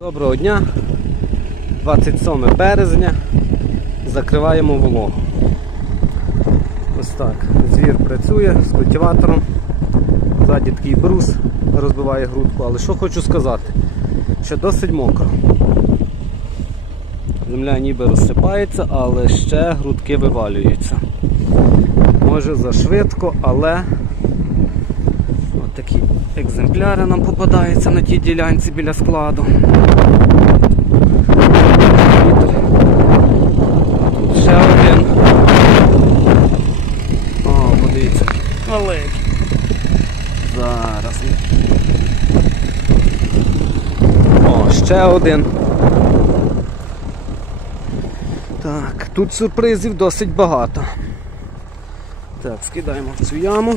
Доброго дня, 27 березня, закриваємо вологу. Ось так, звір працює з культиватором, ззаді такий брус розбиває грудку, але що хочу сказати, що досить мокро. Земля ніби розсипається, але ще грудки вивалюються. Може зашвидко, але такі екземпляри нам попадаються на тій ділянці біля складу. Тут ще один. О, подивіться. Великий. Зараз. О, ще один. Так, тут сюрпризів досить багато. Так, скидаємо в цю яму.